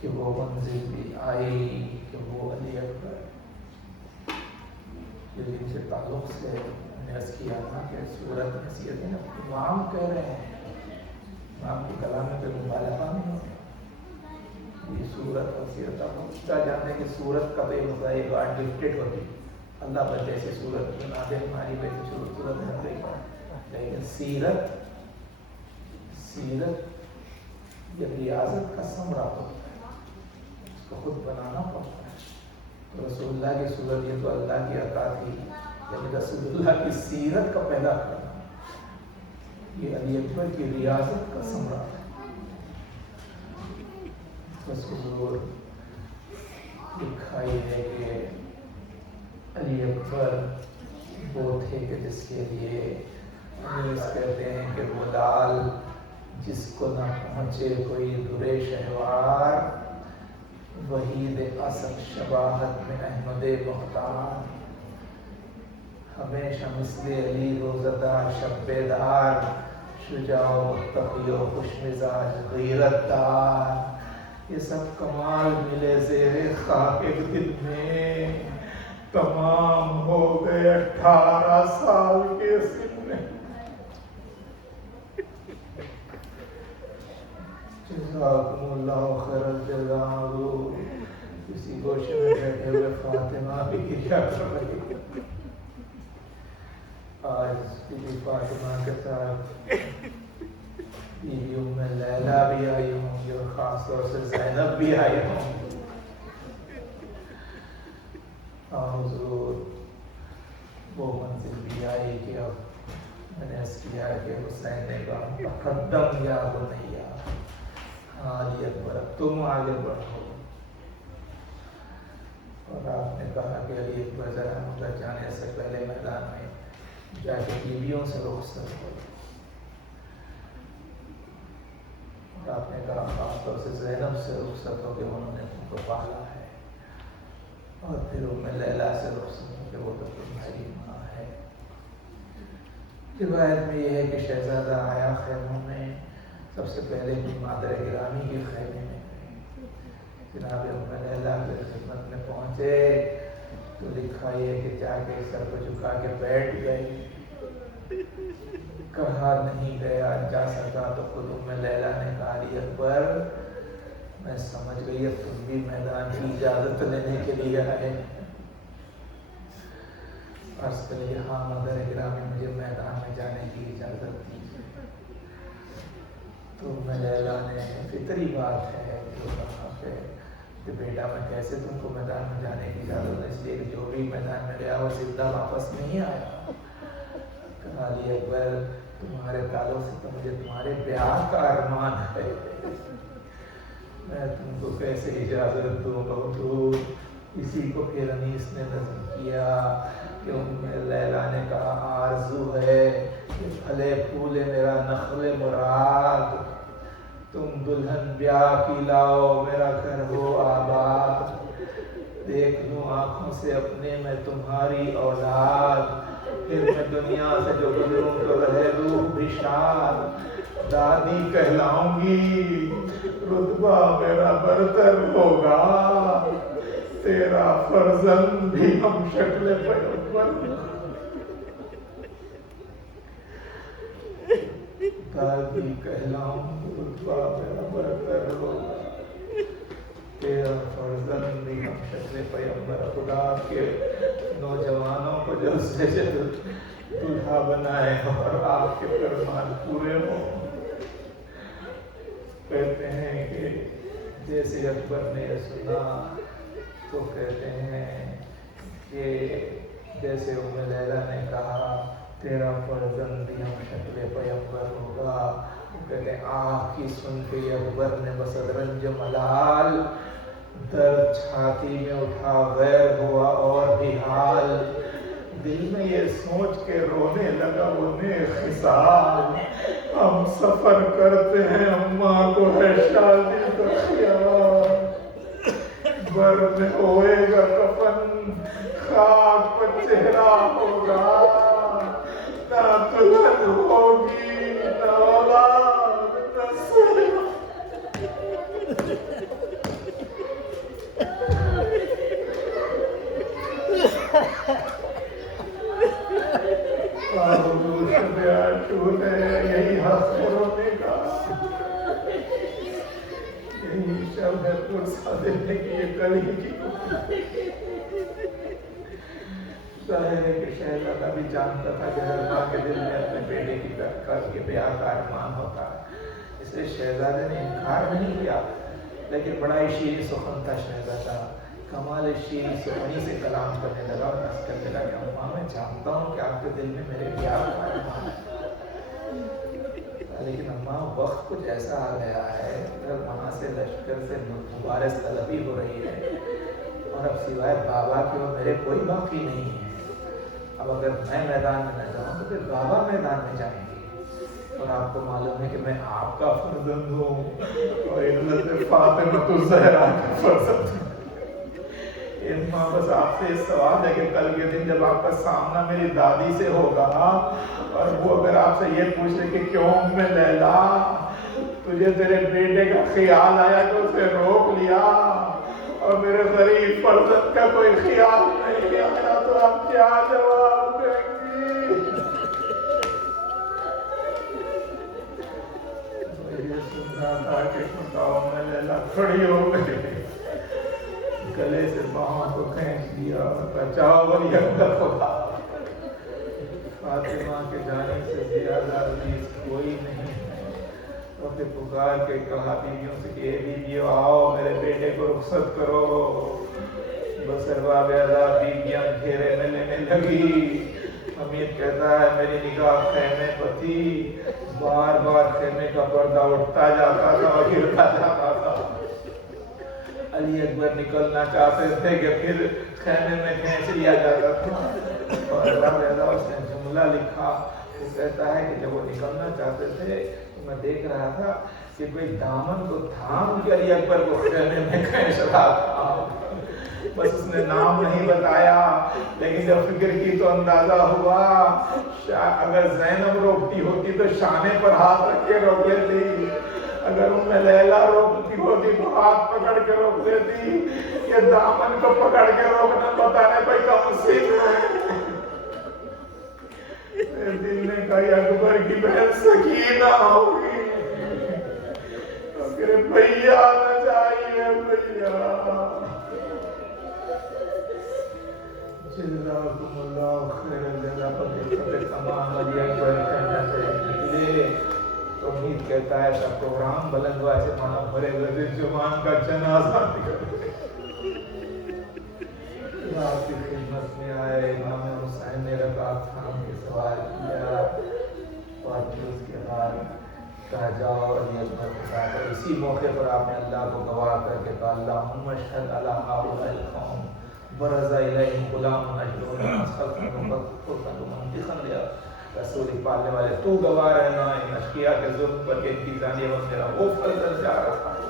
کہ وہ منزل بھی آئی کہ وہ علی اکبر جو جن سے تعلق سے نے عرض کیا تھا کہ صورت میں سیرت ہے، امام کہہ رہے ہیں، امام کی کلام میں کوئی مبالغہ نہیں ہوتا. یہ صورت اور سیرت آپ کیا جانتے ہیں کہ صورت کا بے مزاحی گاڈ گفٹڈ ہوتی، اللہ پر جیسے صورت بنا دے ہماری ویسے صورت ہے لیکن سیرت یہ ریاضت کا ثمرہ ہوتا ہے، اس کو خود بنانا پڑتا ہے. تو رسول اللہ کی صورت یہ تو اللہ کی عطا تھی، لیکن رسول اللہ کی سیرت کا پیدا کرنا یہ علی اکبر کی ریاضت کا ثمرہ ہے. بس حضور لکھا یہ ہے کہ علی اکبر وہ تھے کہ جس کے لیے انیس کہتے ہیں کہ وہ لال جس کو نہ پہنچے کوئی درے شہوار، وحید اصل شباہت میں احمد مختار. ہمیشہ مثل علی روزدار شب بیدار، شجاع و متقی و خوش مزاج غیرت دار. یہ سب کمال ملے زیر خاک ایک دن میں، تمام ہو گئے 18 سال کے سن میں۔ جزاکم اللہ خیر الجزا۔ کسی گوشے میں بیٹھے ہوئے فاطمہ بھی کیا کر رہی، آج بی بی فاطمہ کے ساتھ بی بی ام لیلہ بھی آئی ہوں گی اور خاص طور سے زینب بھی آئی ہوں گی۔ حضور وہ منزل بھی آئی کہ اب میں نے اس کیا کہ حسین نے کہا تقدم یا بنیا، علی اکبر اب تم آگے بڑھو، اور آپ نے کہا کہ علی اکبر ذرا مدت جانے سے پہلے میدان میں جا کے بیویوں سے رخصت ہو، اور آپ نے کہا خاص طور سے زینب سے رخصت ہو کہ انہوں نے تم کو پالا ہے، اور پھر ام لیلہ سے رخصت ہو کہ وہ تو تمہاری ماں ہے۔ روایت میں یہ ہے کہ شہزادہ آیا خیموں میں، سب سے پہلے بھی مادر گرامی کے خیمے میں جناب ام لیلہ کی خدمت میں پہنچے تو لکھا یہ کہ جا کے سر کو جھکا کے بیٹھ گئی، کہا نہیں گیا جا سکا تو خود ام لیلہ نے کہا علی اکبر میں سمجھ گئی اب تم بھی میدان کی اجازت لینے کے لیے آئے۔ عرض کریے ہاں مادر گرامی مجھے میدان میں جانے کی اجازت دیجیے۔ تو ام لیلہ نے فطری بات ہے جو کہا کہ بیٹا میں کیسے تم کو میدان میں جانے کی اجازت، اس لیے کہ جو بھی میدان میں گیا وہ زندہ واپس نہیں آیا۔ کہا علی اکبر تمہارے تعلق سے تو مجھے تمہارے بیاہ کا ارمان ہے، میں تم کو کیسے اجازت دوں بہو۔ اسی کو پھر انیس نے نظم کیا کہ ام لیلہ نے کہا آرزو ہے کہ پھلے پھولے میرا نخل مراد، تم دلہن بیاہ کی لاؤ میرا گھر ہو آباد، دیکھ لوں آنکھوں سے اپنے میں تمہاری اولاد، پھر میں دنیا سے جو گزروں تو رہے روح بھی شاد، دادی کہلاؤں گی رتبہ میرا برتر ہوگا، تیرا فرزند بھی ہم شکل پیغمبر، دادی کہلاؤں رتبہ میرا برتر ہوگا، تیرا فرزند بھی ہم شکل پیغمبر۔ خدا کے نوجوانوں کو جلد سے جلد دلہا بنائے اور آپ کے فرمان پورے ہوں۔ کہتے ہیں کہ جیسے اکبر نے سنا تو کہتے ہیں کہ جیسے ام لیلہ نے کہا تیرا فرزند بھی ہم شکل پیغمبر ہوگا، وہ کہتے ہیں آہ کی سن کے اکبر نے بسد رنج ملال، درد چھاتی میں اٹھا غیر ہوا اور بھی حال، دل میں یہ سوچ کے رونے لگا وہ نیک خصال، ہم سفر کرتے ہیں اماں کو ہے شادی کا خیال، بر میں ہوئے گا کفن خاک پر چہرہ ہوگا، نہ دلہن ہوگی نہ اولاد نہ سیرا۔ یہی حق رونے کا، یہی شب ہے پرسا دینے کی یہ کلی کی۔ ظاہر ہے کہ شہزادہ بھی جانتا تھا کہ ہر ماں کے دل میں اپنے بیٹے کی طرف کے بیاہ کا ارمان ہوتا ہے، اس لیے شہزادے نے انکار نہیں کیا، لیکن بڑا ہی شیریں سخن تھا شہزادہ، کمال شیریں سخنی سے کلام کرنے لگا اور عرض کرنے لگا کہ اماں میں جانتا ہوں کہ آپ کے دل میں میرے بیاہ کا ارمان ہے، لیکن اماں وقت کچھ ایسا آ گیا ہے اگر وہاں سے لشکر سے مبارز طلبی ہو رہی ہے اور اب سوائے بابا کے اور میرے کوئی باقی نہیں ہے، اب اگر میں میدان میں نہ جاؤں تو پھر بابا میدان میں جائیں گے، اور آپ کو معلوم ہے کہ میں آپ کا فرزند ہوں اور حضرت فاطمہ الزہرا کا فرزند ہوں۔ ماں بس آپ سے اس سوال ہے کہ کل کے دن جب آپ کا سامنا میری دادی سے ہوگا اور وہ اگر آپ سے یہ پوچھ لے کہ کیوں ام لیلہ تجھے تیرے بیٹے کا خیال آیا تو اسے روک لیا، اور میرے غریب فرزند کا کوئی خیال نہیں آیا تو اب کیا جواب دیں گی؟ یہ سن رہا تھا کہ گاؤں میں لیلا کھڑی ہو گئی، گلے سے باہوں کو کھینچ دیا، بچاؤ ولی اکبر کو کہا، فاطمہ کے جانے سے زیادہ عزیز کوئی نہیں ہے۔ اور پھر پکار کے کہا بیویوں سے کہ اے بیویوں آؤ میرے بیٹے کو رخصت کرو۔ بسروا بیضا بیویاں گھیرے میں لینے لگی۔ حمید کہتا ہے میری نگاہ خیمے پر تھی، بار بار خیمے کا پردہ اٹھتا جاتا تھا اور گرتا جاتا تھا۔ علی اکبر نکلنا چاہتے تھے کہ پھر خیمے میں کھینچ لیا جاتا تھا۔ اور اس نے جملہ لکھا، وہ کہتا ہے کہ جب وہ نکلنا چاہتے تھے تو میں دیکھ رہا تھا کہ کوئی دامن کو تھام کے علی اکبر کو خیمے میں کھینچ رہا تھا۔ بس اس نے نام نہیں بتایا، لیکن جب فکر کی تو اندازہ ہوا اگر زینب روکتی ہوتی تو شانے پر ہاتھ رکھ کے روک لیتی، اگر ام لیلا روکتی ہوتی تو ہاتھ پکڑ کے روک دیتی، یہ دامن کو پکڑ کے روکنا بتانے پہ کم سن ہے۔ دل نے کہا اکبر کی بہن سکینہ ہوگی تو پھر بھیا آنا چاہیے، بھیا۔ جزاکم اللہ خیر الجزا پر دیکھتے تمام علی اکبر کہنا چاہیے۔ تو امید کہتا ہے ایسا پروگرام بلندوا سے مانا بھرے لگے جوان کا جنازہ نکلے۔ آپ کی خدمت میں آئے امام حسین نے رکعت تھام کے سوال کیا، اور پھر اس کے بعد کہا جاؤ علی اکبر کے ساتھ، اور اسی موقع پر آپ نے اللہ کو گواہ کر کے کہا اللہم اشہد علی ہؤلاء القوم برز الیہم غلام مجنون اسخلقا منطقا لیا۔ رسول پالنے والے تو گواہ رہنا ان اشقیاء کے ظلم پر کہ ان کی جانب میرا وہ فرزند جا رہا ہے۔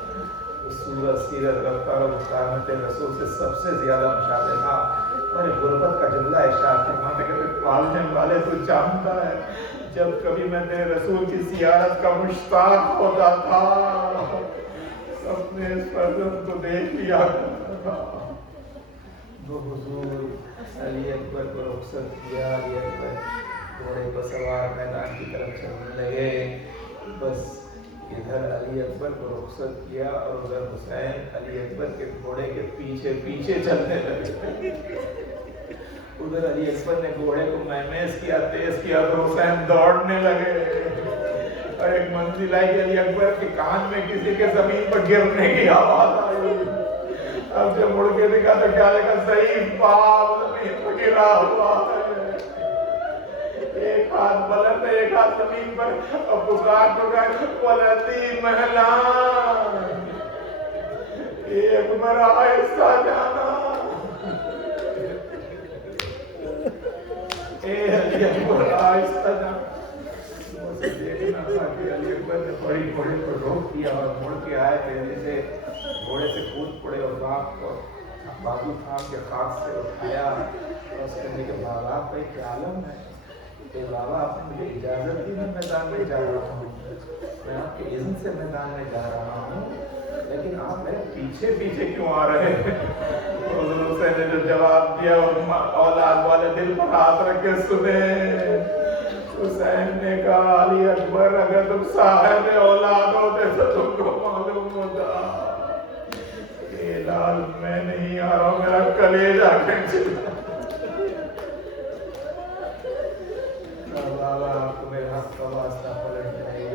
سورت سیرت رفتار و گفتار میں تیرے رسول سے سب سے زیادہ مشابہ تھا، اور غربت کا جملہ ارشاد فرماتے کہ پالنے والے تو جانتا ہے جب کبھی میں تیرے رسول کی زیارت کا مشتاق ہوتا تھا اپنے اس فرزند کو دیکھ لیا کرتا تھا۔ وہ حضور علی اکبر کو رخصت کیا، علی اکبر گھوڑے پر سوار میدان کی طرف چلنے لگے۔ بس ادھر علی اکبر کو رخصت کیا اور ادھر حسین علی اکبر کے گھوڑے کے پیچھے پیچھے چلنے لگے۔ ادھر علی اکبر نے گھوڑے کو مہمیز کیا، تیز کیا، تو حسین دوڑنے لگے، اور ایک منزل آئی کہ علی اکبر کے کان میں کسی کے زمین پر گرنے کی آواز آئی۔ اب جب مڑ کے دیکھا تو کیا لگا ضعیف باپ زمین پر گرا ہوا ہے، ایک ہاتھ بلند ہے ایک ہاتھ زمین پر، اور پکار ولدی مہلان اے اکبر آہستہ جانا، اے علی اکبر آہستہ جانا۔ اسے دیکھنا تھا کہ علی اکبر نے بڑی گھوڑے کو روک دیا اور مڑ کے آئے، تیزی سے گھوڑے سے کود پڑے اور باپ کو بازو تھام کے خاک سے اٹھایا، اور اس کہنے کہ بابا کوئی کیا عالم ہے کہ بابا آپ نے مجھے اجازت دی میں میدان میں جا رہا ہوں، میں آپ کے اذن سے میدان میں جا رہا ہوں، لیکن آپ میرے پیچھے پیچھے کیوں آ رہے ہیں؟ حضور حسین نے جو جواب دیا اولاد والے دل پر ہاتھ رکھ کے سنے۔ حسین نے کہا علی اکبر اگر تم صاحب اولاد ہوتے تو تم کو معلوم ہوتا، اے لال میں نہیں آ رہا ہوں، میرا کلیجہ کھینچ رہا۔ بابا آپ کو میرے حق کا واسطہ پلٹ جائیے۔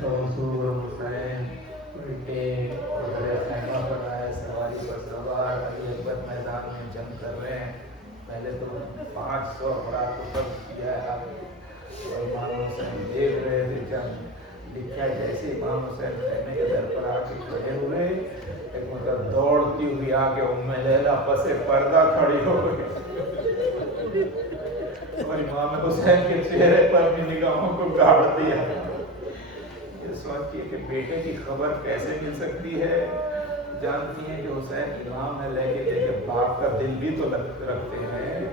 تو حضور حسین الٹے ادھر خیمہ پر آئے، سواری پر سوار، علی اکبر میدان میں جنگ کر رہے ہیں۔ پہلے تو 500 افراد کو قبض کیا ہے، اور امام حسین دیکھ رہے تھے جنگ۔ لکھا جیسے امام حسین خیمے کے در پر آ کے کھڑے ہوئے، ایک مرتبہ دوڑتی ہوئی آ کے ام لیلا پس پردہ کھڑی ہو گئی، اور امام حسین کے چہرے پر اپنی نگاہوں کو گاڑ دیا۔ یہ سوچئے کہ بیٹے کی خبر کیسے مل سکتی ہے؟ جانتی ہیں کہ حسین امام ہے، لیکن باپ کا دل بھی تو رکھتے ہیں۔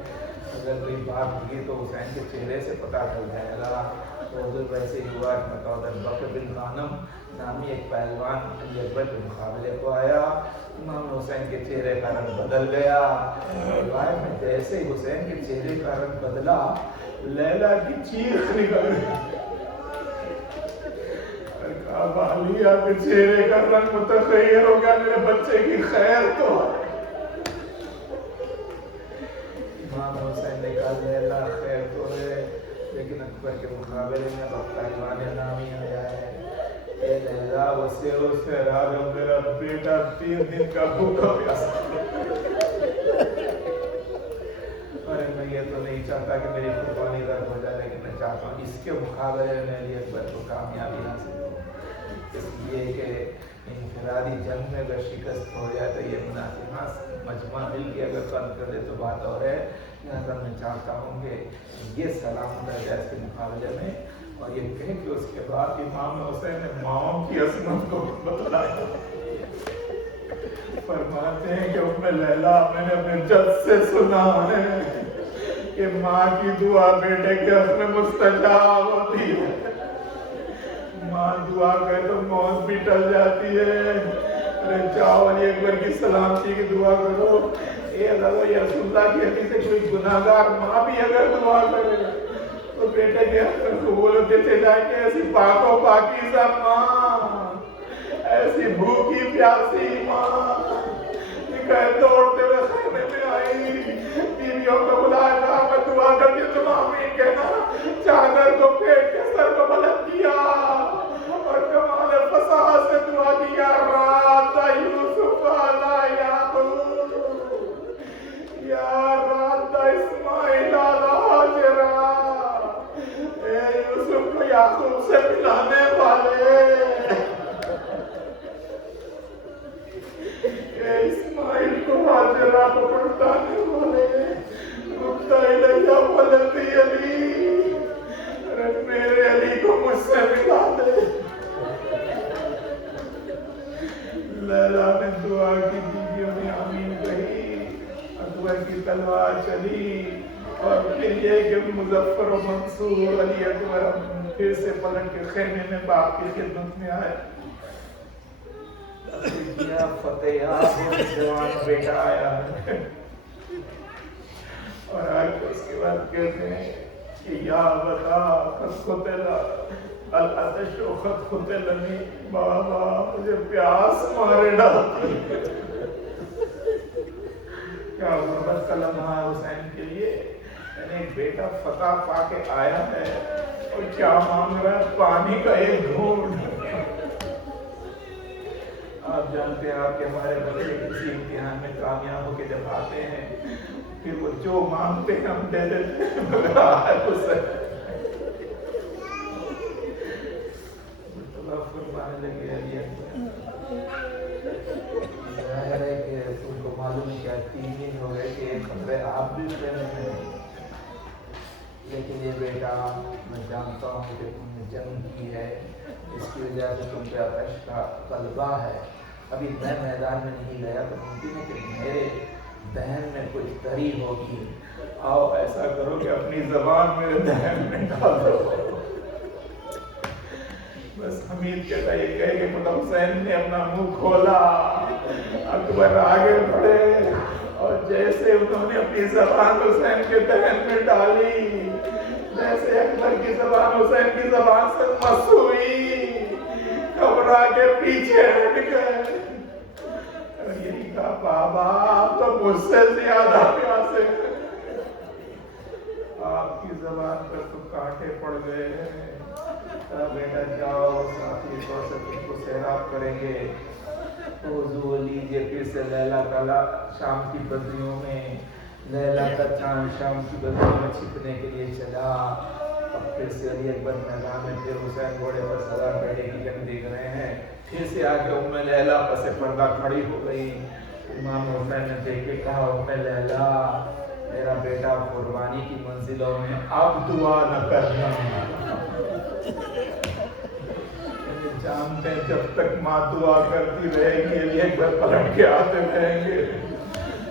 اگر کوئی بات ہوگی تو حسین کے چہرے سے پتہ چل جائے گا. تو حضور ویسے ہی ہوا کہ متعدد بکر بن غانم نامی ایک پہلوان علی اکبر کے مقابلے کو آیا. امام حسین کے چہرے کا رنگ بدل گیا. روایت میں جیسے ہی حسین کے چہرے کا رنگ بدلا لیلا کی چیخ نکل گئی. کہا علی آپ کے چہرے کا رنگ متغیر ہو گیا, میرے بچے کی خیر تو ہے. امام حسین نے کہا لیلا خیر تو ہے, لیکن اکبر کے مقابلے میں پہلوان نامی آیا ہے. اے لیلا وسے راج میرا بیٹا 3 دن کا بھوکا پیاسا. ارے میں یہ تو نہیں چاہتا کہ میری قربانی رد ہو جائے, لیکن میں چاہتا ہوں اس کے مقابلے میں علی اکبر کو کامیابی حاصل ہو. اس لیے کہ انفرادی جنگ میں اگر شکست ہو جائے تو یہ منافقہ مجمع مل کے اگر قتل کر دے تو بات اور ہے. لہٰذا میں چاہتا ہوں کہ یہ سلام درجہ اس کے مقابلے میں, اور یہ کہہ کہ اس کے بعد امام حسین نے ماؤں کی عظمت کو بتلایا. فرماتے ہیں کہ ام لیلا میں نے اپنے جد سے سنا ہے کہ ماں کی دعا بیٹے کے حق میں مستجاب ہوتی ہے. ماں دعا کرے تو موت بھی ٹل جاتی ہے. ارے جاؤ علی اکبر کی سلامتی کی دعا کرو. اے اللہ یا رسول اللہ کی حدیث سے کوئی گناہگار ماں بھی اگر دعا کرے تو بیٹے کے حق میں قبول دیتے جائیں کہ ایسی پاک و پاکیزہ ماں, ایسی بھوکی پیاسی ماں نکاح دوڑتے ہوئے خیمے میں آئی, بیویوں کو بلایا تھا, میں دعا کر کے تم آمین کہنا. چادر کو پھینک کے سر کو بلند کیا اور کمال فصاحت سے دعا کی, یا رات یوسف لا یعقوب, یا رات اسماعیل لا ہاجرا, اے یوسف کو یعقوب سے ملانے والے, اے اسماعیل کو ہاجرہ کو پلٹانے والے, رکتا الیہ ولدی علی, میرے علی کو مجھ سے ملا دے. لیلا نے دعا کی, بیویوں نے آمین کہی. اکبر کی تلوار چلی اور پھر یہ کہ مظفر و منصور علی اکبر پھر سے پلٹ کے خیمے میں باپ کی خدمت میں آئے. فتح جوان بیٹا آیا اور آج اس کے بعد کہتے ہیں کہ یا بتا خط خطلا العطش و خط خطلنی, بابا مجھے پیاس مارے ڈالتی. کیا غربت کا لمحہ ہے حسین کے لیے. یعنی ایک بیٹا فتح پا کے آیا ہے اور کیا مانگ رہا ہے, پانی کا ایک گھونٹ. آپ جانتے ہیں آپ کے ہمارے بچے کسی امتحان میں کامیاب ہو کے جب آتے ہیں پھر وہ جو مانگتے ہیں ہم دے دیتے ہیں, مگر فرمانے لگے علی ظاہر ہے کہ ان کو معلوم ہے کہ 3 دن ہو گئے کہ خطرے آپ بھی خیمے میں ہیں, لیکن یہ بیٹا میں جانتا ہوں کہ تم نے جنگ کی ہے, اس کی وجہ سے تم پہ آتش کا غلبہ ہے. ابھی میں میدان میں نہیں گیا تو ممکن ہے کہ میرے دہن میں کچھ تری ہوگی. آؤ ایسا کرو کہ اپنی زبان میرے دہن میں ڈالو. بس حمید کہتا یہ کہے کہ مولا حسین نے اپنا منہ کھولا, اکبر آگے بڑھے اور جیسے انہوں نے اپنی زبان حسین کے دہن میں ڈالی, جیسے اکبر کی زبان حسین کی زبان سے مس ہوئی, گھبرا کے پیچھے ہٹ گئے. یہی کہا بابا آپ تو مجھ سے زیادہ پیاسے ہیں, آپ کی زبان پر تو کانٹے پڑ گئے ہیں. بیٹا جاؤ ساتھی طور سے تم کو سیراب کریں گے. وضو لیجیے پھر سے لیلا کا شام کی بدریوں میں, لیلا کا چاند شام کی بدریوں میں چھپنے کے لیے چلا. اب پھر سے علی اکبر میدان میں پھر حسین گھوڑے پر سوار بیٹے کی جنگ دیکھ رہے ہیں. پھر سے آ کے ام لیلا پس پردہ کھڑی ہو گئی. امام حسین نے دیکھ کے کہا ام لیلا میرا بیٹا قربانی کی منزلوں میں اب دعا نہ کرنا. جانتے ہیں جب تک ماں دعا کرتی رہے گی علی اکبر پلٹ کے آتے رہیں گے.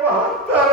72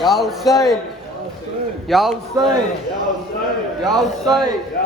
Ya Hussein! Ya Hussein! Ya Hussein!